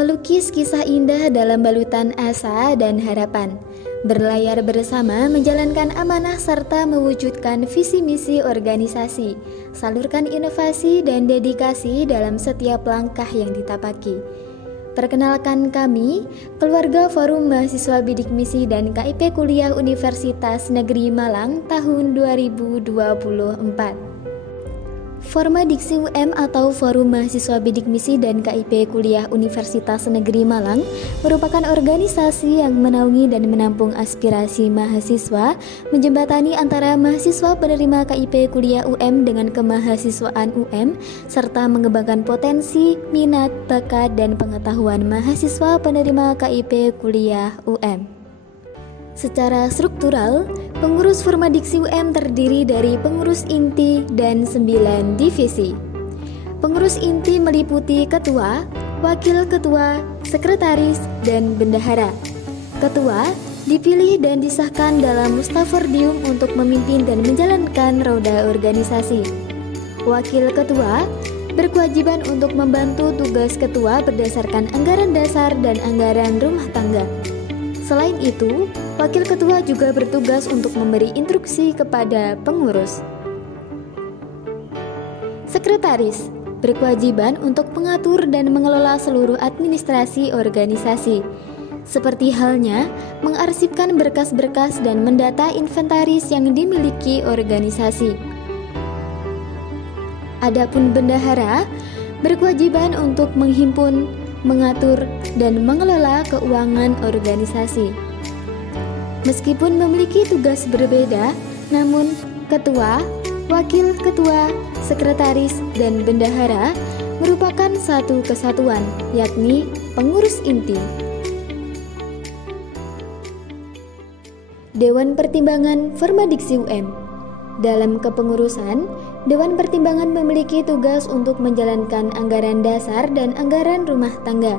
melukis kisah indah dalam balutan asa dan harapan, berlayar bersama menjalankan amanah serta mewujudkan visi misi organisasi, salurkan inovasi dan dedikasi dalam setiap langkah yang ditapaki. Perkenalkan kami, keluarga Forum Mahasiswa Bidik Misi dan KIP Kuliah Universitas Negeri Malang tahun 2024. Forma Diksi UM atau Forum Mahasiswa Bidik Misi dan KIP Kuliah Universitas Negeri Malang merupakan organisasi yang menaungi dan menampung aspirasi mahasiswa, menjembatani antara mahasiswa penerima KIP Kuliah UM dengan kemahasiswaan UM, serta mengembangkan potensi, minat, bakat, dan pengetahuan mahasiswa penerima KIP Kuliah UM. Secara struktural, pengurus Forma Diksi UM terdiri dari pengurus inti dan 9 divisi. Pengurus inti meliputi ketua, wakil ketua, sekretaris, dan bendahara. Ketua dipilih dan disahkan dalam Mustafordium untuk memimpin dan menjalankan roda organisasi. Wakil ketua berkewajiban untuk membantu tugas ketua berdasarkan anggaran dasar dan anggaran rumah tangga. Selain itu, wakil ketua juga bertugas untuk memberi instruksi kepada pengurus. Sekretaris berkewajiban untuk mengatur dan mengelola seluruh administrasi organisasi, seperti halnya mengarsipkan berkas-berkas dan mendata inventaris yang dimiliki organisasi. Adapun bendahara berkewajiban untuk menghimpun, mengatur, dan mengelola keuangan organisasi. Meskipun memiliki tugas berbeda, namun ketua, wakil ketua, sekretaris, dan bendahara merupakan satu kesatuan, yakni pengurus inti. Dewan Pertimbangan Forma Diksi UM. Dalam kepengurusan, Dewan Pertimbangan memiliki tugas untuk menjalankan anggaran dasar dan anggaran rumah tangga,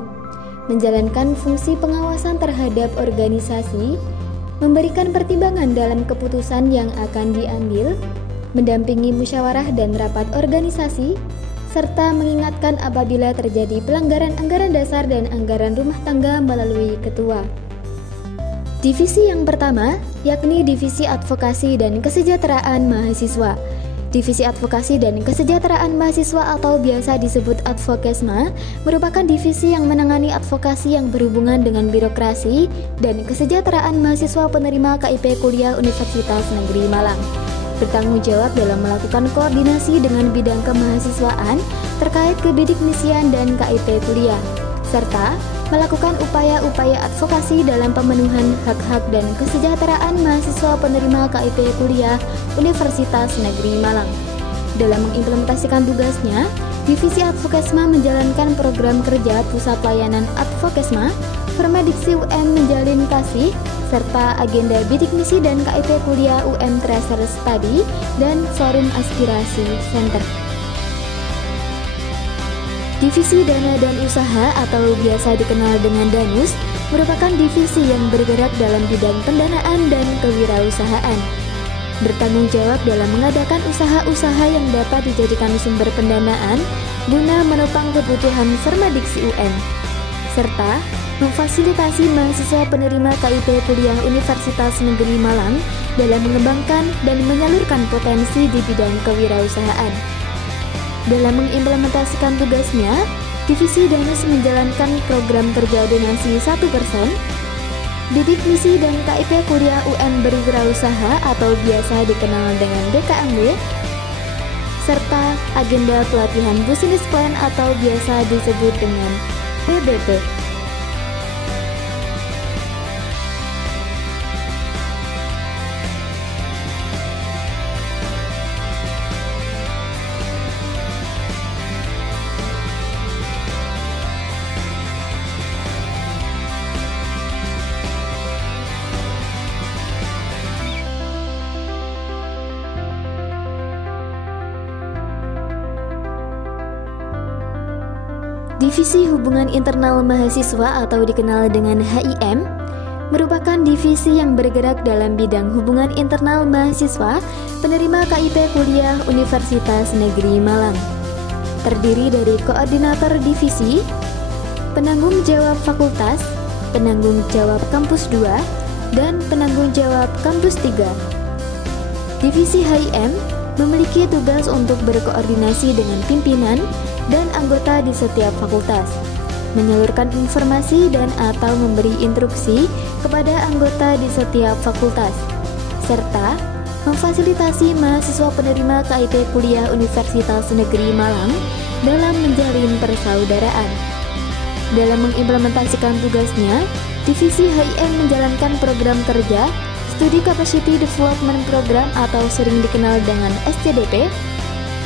menjalankan fungsi pengawasan terhadap organisasi, memberikan pertimbangan dalam keputusan yang akan diambil, mendampingi musyawarah dan rapat organisasi, serta mengingatkan apabila terjadi pelanggaran anggaran dasar dan anggaran rumah tangga melalui ketua. Divisi yang pertama, yakni Divisi Advokasi dan Kesejahteraan Mahasiswa. Divisi Advokasi dan Kesejahteraan Mahasiswa atau biasa disebut Advokesma merupakan divisi yang menangani advokasi yang berhubungan dengan birokrasi dan kesejahteraan mahasiswa penerima KIP Kuliah Universitas Negeri Malang. Bertanggung jawab dalam melakukan koordinasi dengan bidang kemahasiswaan terkait kebidik misian dan KIP Kuliah, serta melakukan upaya-upaya advokasi dalam pemenuhan hak-hak dan kesejahteraan mahasiswa penerima KIP Kuliah Universitas Negeri Malang. Dalam mengimplementasikan tugasnya, Divisi Advokesma menjalankan program kerja Pusat Layanan Advokesma, Forma Diksi UM menjalin kasih, serta agenda bidik misi dan KIP Kuliah UM Tracer Study dan Forum Aspirasi Center. Divisi Dana dan Usaha atau biasa dikenal dengan Danus merupakan divisi yang bergerak dalam bidang pendanaan dan kewirausahaan. Bertanggung jawab dalam mengadakan usaha-usaha yang dapat dijadikan sumber pendanaan guna menopang kebutuhan Forma Diksi UM, serta memfasilitasi mahasiswa penerima KIP Kuliah Universitas Negeri Malang dalam mengembangkan dan menyalurkan potensi di bidang kewirausahaan. Dalam mengimplementasikan tugasnya, Divisi Danus menjalankan program kerja donasi 1%, bidik misi dan KIP Kuliah UM Berwirausaha atau biasa dikenal dengan BKMW, serta agenda pelatihan Business Plan atau biasa disebut dengan PBP. Divisi Hubungan Internal Mahasiswa atau dikenal dengan HIM merupakan divisi yang bergerak dalam bidang hubungan internal mahasiswa penerima KIP Kuliah Universitas Negeri Malang. Terdiri dari koordinator divisi, penanggung jawab fakultas, penanggung jawab kampus 2, dan penanggung jawab kampus 3. Divisi HIM memiliki tugas untuk berkoordinasi dengan pimpinan dan anggota di setiap fakultas, menyalurkan informasi dan atau memberi instruksi kepada anggota di setiap fakultas, serta memfasilitasi mahasiswa penerima KIP Kuliah Universitas Negeri Malang dalam menjalin persaudaraan. Dalam mengimplementasikan tugasnya, Divisi HIM menjalankan program kerja Studi Capacity Development Program atau sering dikenal dengan SCDP,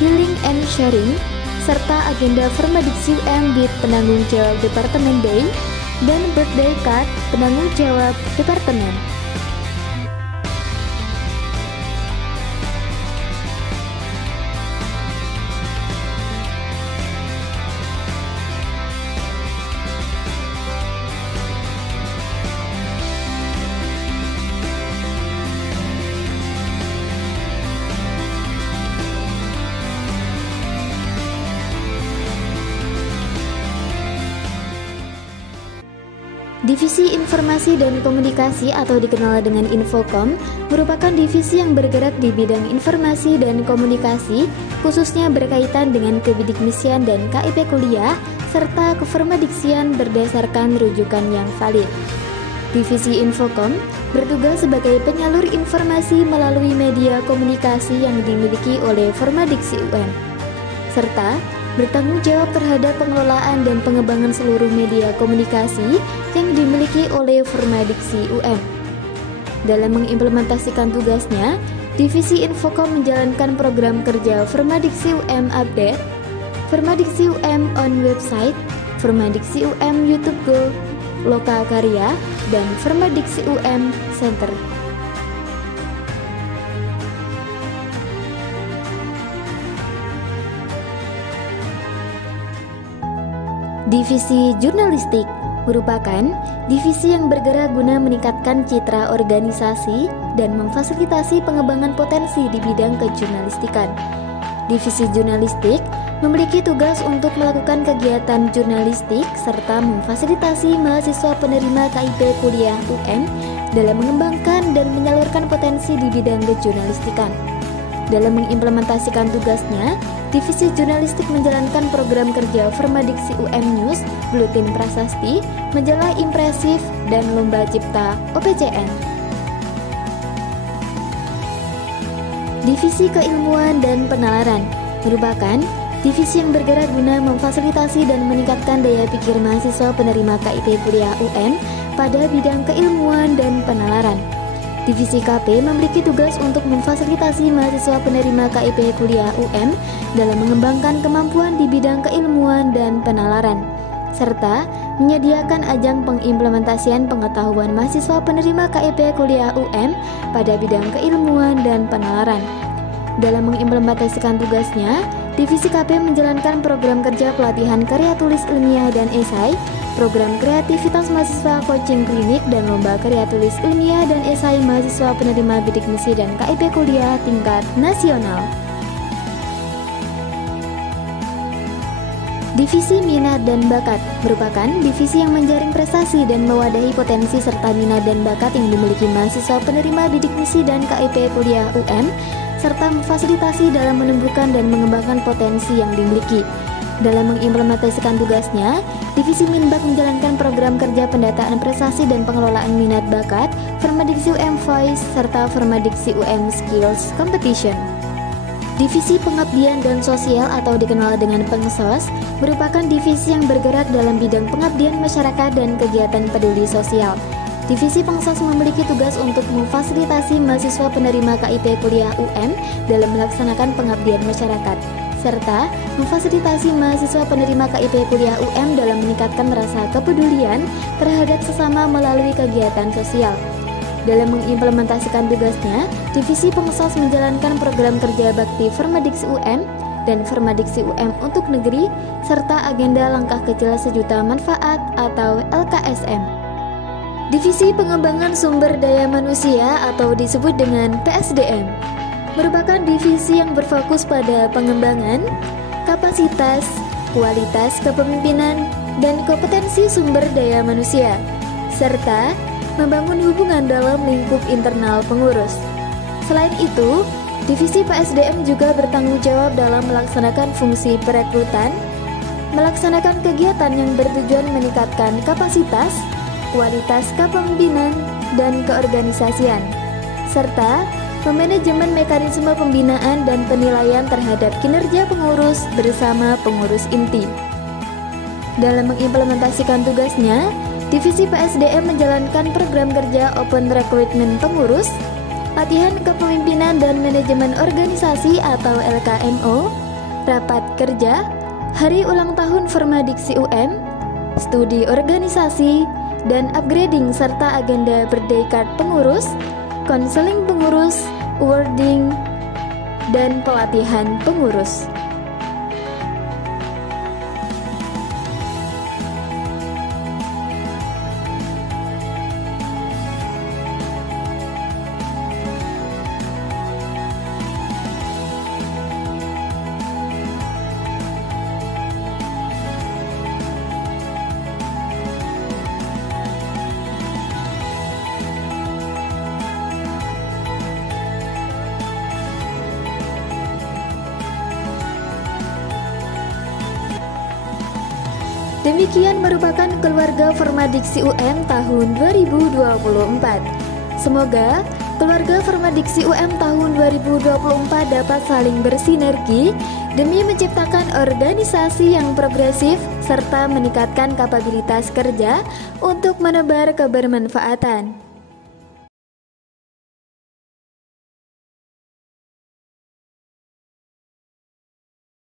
Healing and Sharing, serta agenda Permadiksi UM di penanggung jawab Departemen Day dan Birthday Card penanggung jawab Departemen. Divisi Informasi dan Komunikasi atau dikenal dengan Infokom merupakan divisi yang bergerak di bidang informasi dan komunikasi, khususnya berkaitan dengan kebidikmisian dan KIP kuliah, serta keformadiksian berdasarkan rujukan yang valid. Divisi Infokom bertugas sebagai penyalur informasi melalui media komunikasi yang dimiliki oleh Formadiksi UM, serta bertanggung jawab terhadap pengelolaan dan pengembangan seluruh media komunikasi yang dimiliki oleh Formadiksi UM. Dalam mengimplementasikan tugasnya, Divisi Infokom menjalankan program kerja Formadiksi UM Update, Formadiksi UM on website, Formadiksi UM YouTube Go, Loka Karya, dan Formadiksi UM Center. Divisi Jurnalistik merupakan divisi yang bergerak guna meningkatkan citra organisasi dan memfasilitasi pengembangan potensi di bidang kejurnalistikan. Divisi Jurnalistik memiliki tugas untuk melakukan kegiatan jurnalistik serta memfasilitasi mahasiswa penerima KIP Kuliah UM dalam mengembangkan dan menyalurkan potensi di bidang kejurnalistikan. Dalam mengimplementasikan tugasnya, Divisi Jurnalistik menjalankan program kerja Formadiksi UM News, Buletin Prasasti, Majalah Impresif, dan Lomba Cipta OPCN. Divisi Keilmuan dan Penalaran merupakan divisi yang bergerak guna memfasilitasi dan meningkatkan daya pikir mahasiswa penerima KIP Kuliah UM pada bidang keilmuan dan penalaran. Divisi KP memiliki tugas untuk memfasilitasi mahasiswa penerima KIP Kuliah UM dalam mengembangkan kemampuan di bidang keilmuan dan penalaran, serta menyediakan ajang pengimplementasian pengetahuan mahasiswa penerima KIP Kuliah UM pada bidang keilmuan dan penalaran. Dalam mengimplementasikan tugasnya, Divisi KP menjalankan program kerja pelatihan karya tulis ilmiah dan esai, program kreativitas mahasiswa coaching klinik, dan lomba karya tulis ilmiah dan esai mahasiswa penerima bidik misi dan KIP kuliah tingkat nasional. Divisi Minat dan Bakat merupakan divisi yang menjaring prestasi dan mewadahi potensi serta minat dan bakat yang dimiliki mahasiswa penerima bidik misi dan KIP kuliah UM, serta memfasilitasi dalam menumbuhkan dan mengembangkan potensi yang dimiliki. Dalam mengimplementasikan tugasnya, Divisi Minbak menjalankan program kerja pendataan prestasi dan pengelolaan minat bakat, Formadiksi UM Voice, serta Formadiksi UM Skills Competition. Divisi Pengabdian dan Sosial atau dikenal dengan Pengsos merupakan divisi yang bergerak dalam bidang pengabdian masyarakat dan kegiatan peduli sosial. Divisi Pengsos memiliki tugas untuk memfasilitasi mahasiswa penerima KIP Kuliah UM dalam melaksanakan pengabdian masyarakat, serta memfasilitasi mahasiswa penerima KIP Kuliah UM dalam meningkatkan rasa kepedulian terhadap sesama melalui kegiatan sosial. Dalam mengimplementasikan tugasnya, Divisi Pengsos menjalankan program kerja bakti Formadiksi UM dan Formadiksi UM untuk negeri, serta agenda langkah kecil sejuta manfaat atau LKSM. Divisi Pengembangan Sumber Daya Manusia atau disebut dengan PSDM merupakan divisi yang berfokus pada pengembangan kapasitas, kualitas kepemimpinan, dan kompetensi sumber daya manusia, serta membangun hubungan dalam lingkup internal pengurus. Selain itu, Divisi PSDM juga bertanggung jawab dalam melaksanakan fungsi perekrutan, melaksanakan kegiatan yang bertujuan meningkatkan kapasitas, kualitas kepemimpinan, dan keorganisasian, serta memanajemen mekanisme pembinaan dan penilaian terhadap kinerja pengurus bersama pengurus inti. Dalam mengimplementasikan tugasnya, Divisi PSDM menjalankan program kerja Open Recruitment Pengurus, Latihan Kepemimpinan dan Manajemen Organisasi atau LKMO, Rapat Kerja, Hari Ulang Tahun Formadiksi UM, Studi Organisasi, dan Upgrading serta Agenda Berdekad Pengurus, Konseling Pengurus, Awarding, dan Pelatihan Pengurus. Demikian merupakan keluarga Formadiksi UM tahun 2024. Semoga keluarga Formadiksi UM tahun 2024 dapat saling bersinergi demi menciptakan organisasi yang progresif serta meningkatkan kapabilitas kerja untuk menebar kebermanfaatan.